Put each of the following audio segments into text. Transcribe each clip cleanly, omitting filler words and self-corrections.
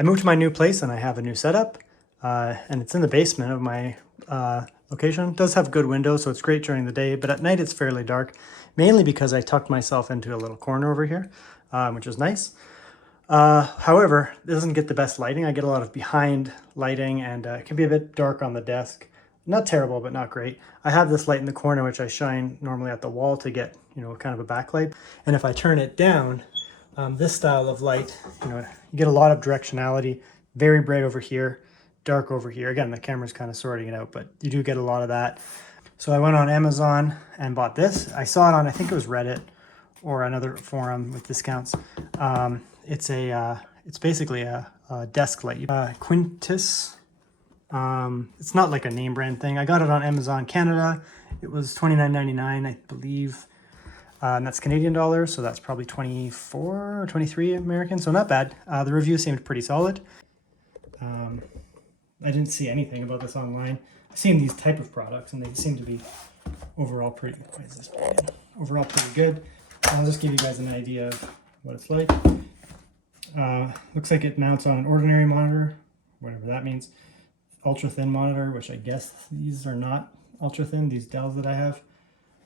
I moved to my new place and I have a new setup, and it's in the basement of my location. It does have good windows, so it's great during the day, but at night it's fairly dark, mainly because I tucked myself into a little corner over here, which is nice. However, it doesn't get the best lighting. I get a lot of behind lighting, and it can be a bit dark on the desk. Not terrible, but not great. I have this light in the corner, which I shine normally at the wall to get, kind of a backlight. And if I turn it down, this style of light, you get a lot of directionality, very bright over here, dark over here. Again, the camera's kind of sorting it out, but you do get a lot of that. So I went on Amazon and bought this. I saw it on, I think it was Reddit or another forum with discounts. It's basically a desk light. Quntis. It's not like a name brand thing. I got it on Amazon Canada. It was $29.99, I believe. And that's Canadian dollars, so that's probably 24 or 23 American, so not bad. The review seemed pretty solid. I didn't see anything about this online. I've seen these type of products and they seem to be overall pretty good. I'll just give you guys an idea of what it's like. Looks like it mounts on an ordinary monitor, whatever that means. Ultra thin monitor, which I guess these are not ultra thin, these Dells that I have,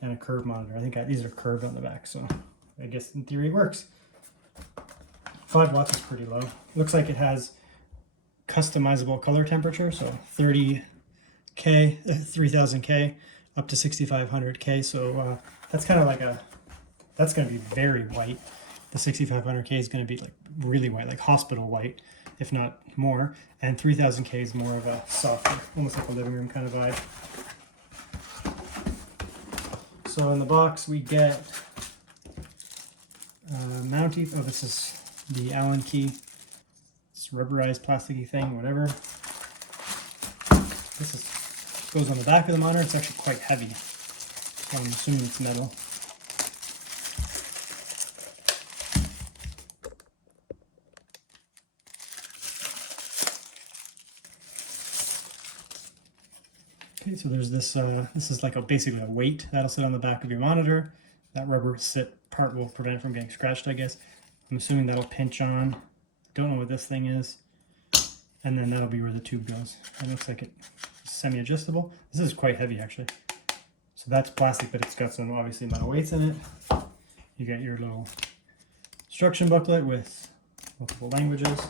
and a curved monitor. I think these are curved on the back, so I guess in theory it works. 5 watts is pretty low. Looks like it has customizable color temperature, so 30K, 3000K up to 6500K. So that's kind of like that's going to be very white. The 6500K is going to be like really white, like hospital white, if not more. And 3000K is more of a softer, almost like a living room kind of vibe. So in the box we get mounting. Oh, this is the Allen key. It's rubberized plasticky thing, whatever. This goes on the back of the monitor. It's actually quite heavy, so I'm assuming it's metal. Okay, so there's this. This is like basically a weight that'll sit on the back of your monitor. That rubber part will prevent it from getting scratched, I guess. I'm assuming that'll pinch on. Don't know what this thing is. And then that'll be where the tube goes. It looks like it's semi-adjustable. This is quite heavy, actually. So that's plastic, but it's got some obviously metal weights in it. You get your little instruction booklet with multiple languages.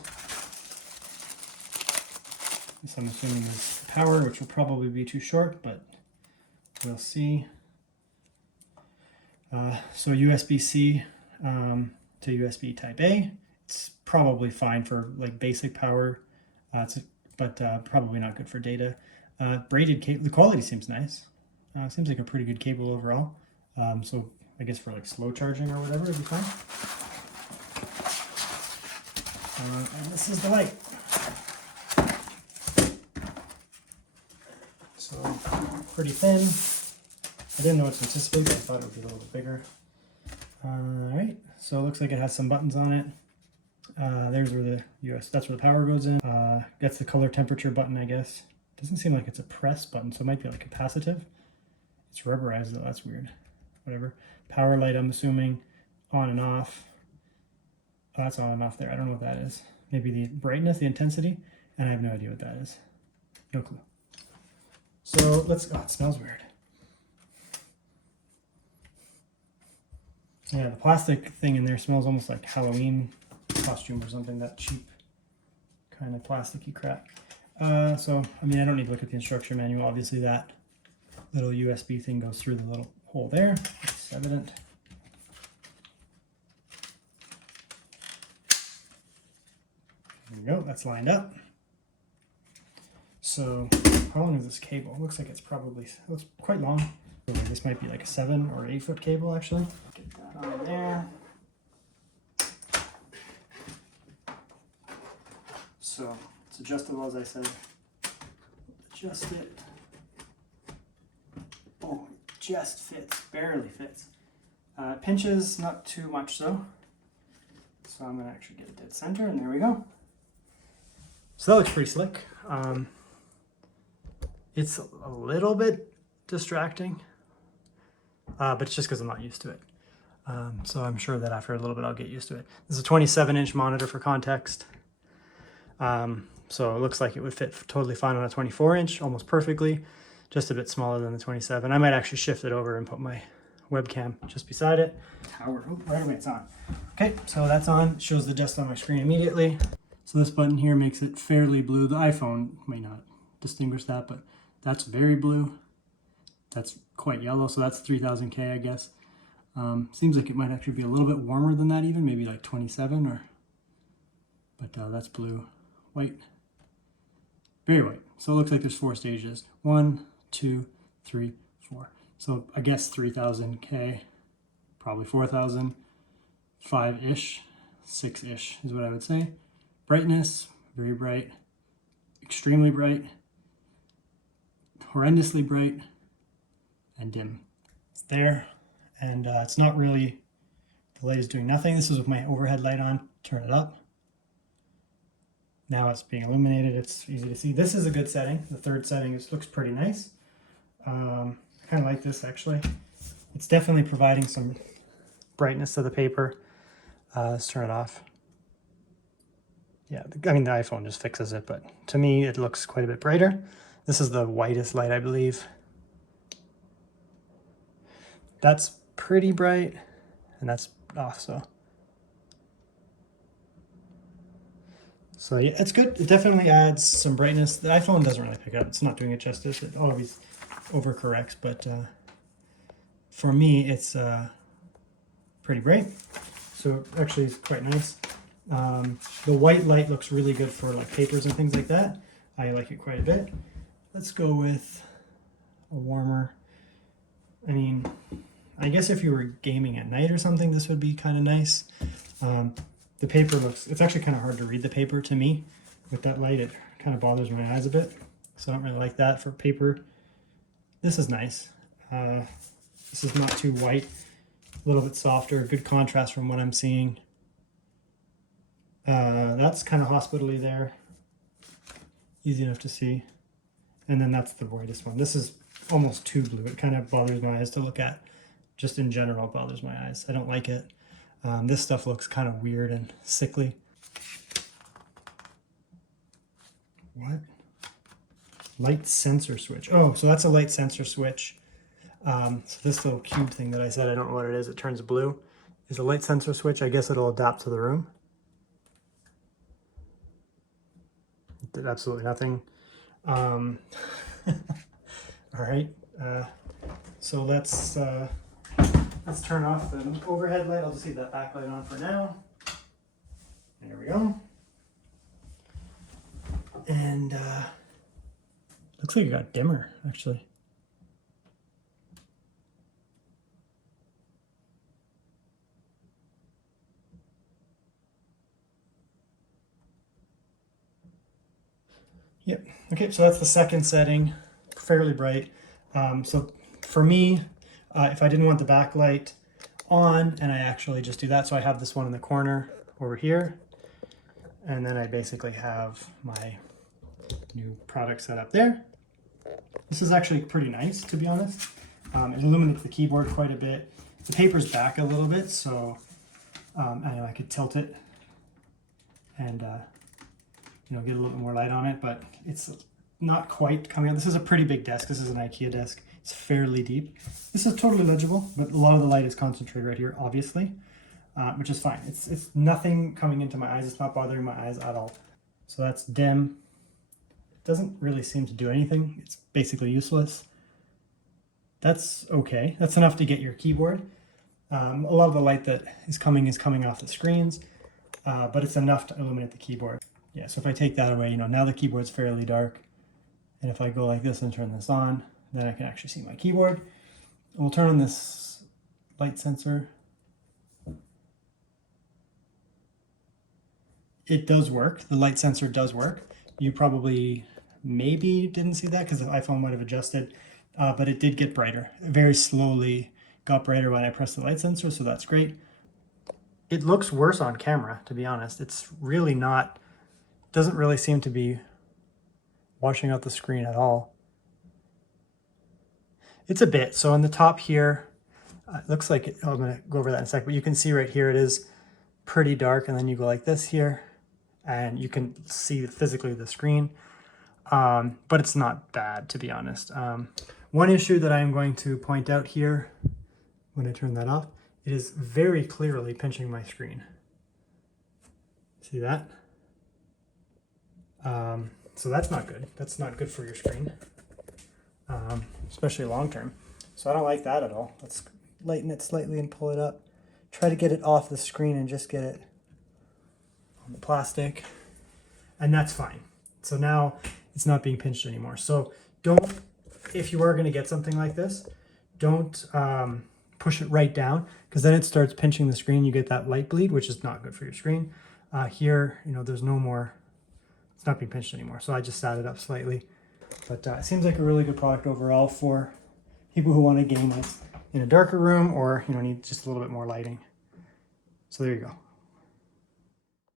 This I'm assuming is power, which will probably be too short, but we'll see. So USB-C to USB Type A. It's probably fine for like basic power, but probably not good for data. Braided cable, the quality seems nice. Seems like a pretty good cable overall. So I guess for like slow charging or whatever, it'd be fine. And this is the light. So pretty thin. I didn't know what to anticipate, but I thought it would be a little bit bigger. Alright, so it looks like it has some buttons on it. There's where the that's where the power goes in. Gets the color temperature button, I guess. Doesn't seem like it's a press button, so it might be like capacitive. It's rubberized though, that's weird. Whatever. Power light, I'm assuming, on and off. Oh, that's on and off there. I don't know what that is. Maybe the brightness, the intensity, and I have no idea what that is. No clue. So let's, oh, it smells weird. Yeah, the plastic thing in there smells almost like Halloween costume or something, that cheap kind of plasticky crap. So, I mean, I don't need to look at the instruction manual. Obviously that little USB thing goes through the little hole there. It's evident. There we go, that's lined up. So, how long is this cable? It looks like it's quite long. So this might be like a 7 or 8 foot cable actually. Get that on there. So it's adjustable, as I said. Adjust it. Oh, it just fits, barely fits. Pinches, not too much so. So I'm gonna actually get it dead center, and there we go. So that looks pretty slick. It's a little bit distracting, but it's just because I'm not used to it. So I'm sure that after a little bit I'll get used to it. This is a 27-inch monitor for context. So it looks like it would fit totally fine on a 24-inch, almost perfectly, just a bit smaller than the 27. I might actually shift it over and put my webcam just beside it. Tower, oh, right away it's on. Okay, so that's on, shows the adjust on my screen immediately. So this button here makes it fairly blue. The iPhone may not distinguish that, but that's very blue. That's quite yellow, so that's 3000K, I guess. Seems like it might actually be a little bit warmer than that even, maybe like 27 or, but that's blue, white, very white. So it looks like there's 4 stages. 1, 2, 3, 4. So I guess 3000K, probably 4000, 5-ish, 6-ish is what I would say. Brightness, very bright, extremely bright, horrendously bright, and dim. It's there, and it's not really, the light is doing nothing. This is with my overhead light on. Turn it up. Now it's being illuminated. It's easy to see. This is a good setting. The third setting looks pretty nice. I kind of like this actually. It's definitely providing some brightness to the paper. Let's turn it off. Yeah, I mean the iPhone just fixes it, but to me it looks quite a bit brighter. This is the whitest light, I believe. That's pretty bright, and that's off, so yeah, it's good. It definitely adds some brightness. The iPhone doesn't really pick up. It's not doing it justice. It always overcorrects, but for me, it's pretty bright. So actually, it's quite nice. The white light looks really good for like papers and things like that. I like it quite a bit. Let's go with a warmer. I mean, I guess if you were gaming at night or something, this would be kind of nice. The paper looks, it's actually kind of hard to read the paper to me. With that light, it kind of bothers my eyes a bit. So I don't really like that for paper. This is nice. This is not too white, a little bit softer, good contrast from what I'm seeing. That's kind of hospital-y there. Easy enough to see. And then that's the brightest one. This is almost too blue. It kind of bothers my eyes to look at. Just in general, it bothers my eyes. I don't like it. This stuff looks kind of weird and sickly. What? Light sensor switch. Oh, so that's a light sensor switch. So this little cube thing that I said, I don't know what it is, it turns blue, is a light sensor switch. I guess it'll adapt to the room. It did absolutely nothing. All right. So let's turn off the overhead light. I'll just leave that backlight on for now. There we go. And looks like it got dimmer, actually. Yep. Okay, so that's the second setting, fairly bright. So for me, if I didn't want the backlight on, and I actually just do that, so I have this one in the corner over here, and then I basically have my new product set up there. This is actually pretty nice, to be honest. It illuminates the keyboard quite a bit. The paper's back a little bit, so I could tilt it and you know, get a little bit more light on it, but it's not quite coming out. This is a pretty big desk. This is an IKEA desk. It's fairly deep. This is totally legible, but a lot of the light is concentrated right here, obviously, which is fine. It's nothing coming into my eyes. It's not bothering my eyes at all. So that's dim. It doesn't really seem to do anything. It's basically useless. That's okay. That's enough to get your keyboard. A lot of the light that is coming off the screens, but it's enough to illuminate the keyboard. Yeah, so if I take that away, you know, now the keyboard's fairly dark. And if I go like this and turn this on, then I can actually see my keyboard. We'll turn on this light sensor. It does work. The light sensor does work. You probably maybe didn't see that because the iPhone might have adjusted, but it did get brighter. It very slowly got brighter when I pressed the light sensor, so that's great. It looks worse on camera, to be honest. It's really not, doesn't really seem to be washing out the screen at all. It's a bit. So on the top here, it looks like I'm going to go over that in a sec, but you can see right here it is pretty dark, and then you go like this here, and you can see physically the screen. But it's not bad, to be honest. One issue that I'm going to point out here, when I turn that off, it is very clearly pinching my screen. See that? So that's not good. That's not good for your screen, especially long term. So I don't like that at all. Let's lighten it slightly and pull it up. Try to get it off the screen and just get it on the plastic, and that's fine. So now it's not being pinched anymore. So don't, if you are going to get something like this, don't push it right down, because then it starts pinching the screen. You get that light bleed, which is not good for your screen. Here, you know, there's no more, it's not being pinched anymore. So I just sat it up slightly, but it seems like a really good product overall for people who want to game when it's in a darker room, or, you know, need just a little bit more lighting. So there you go.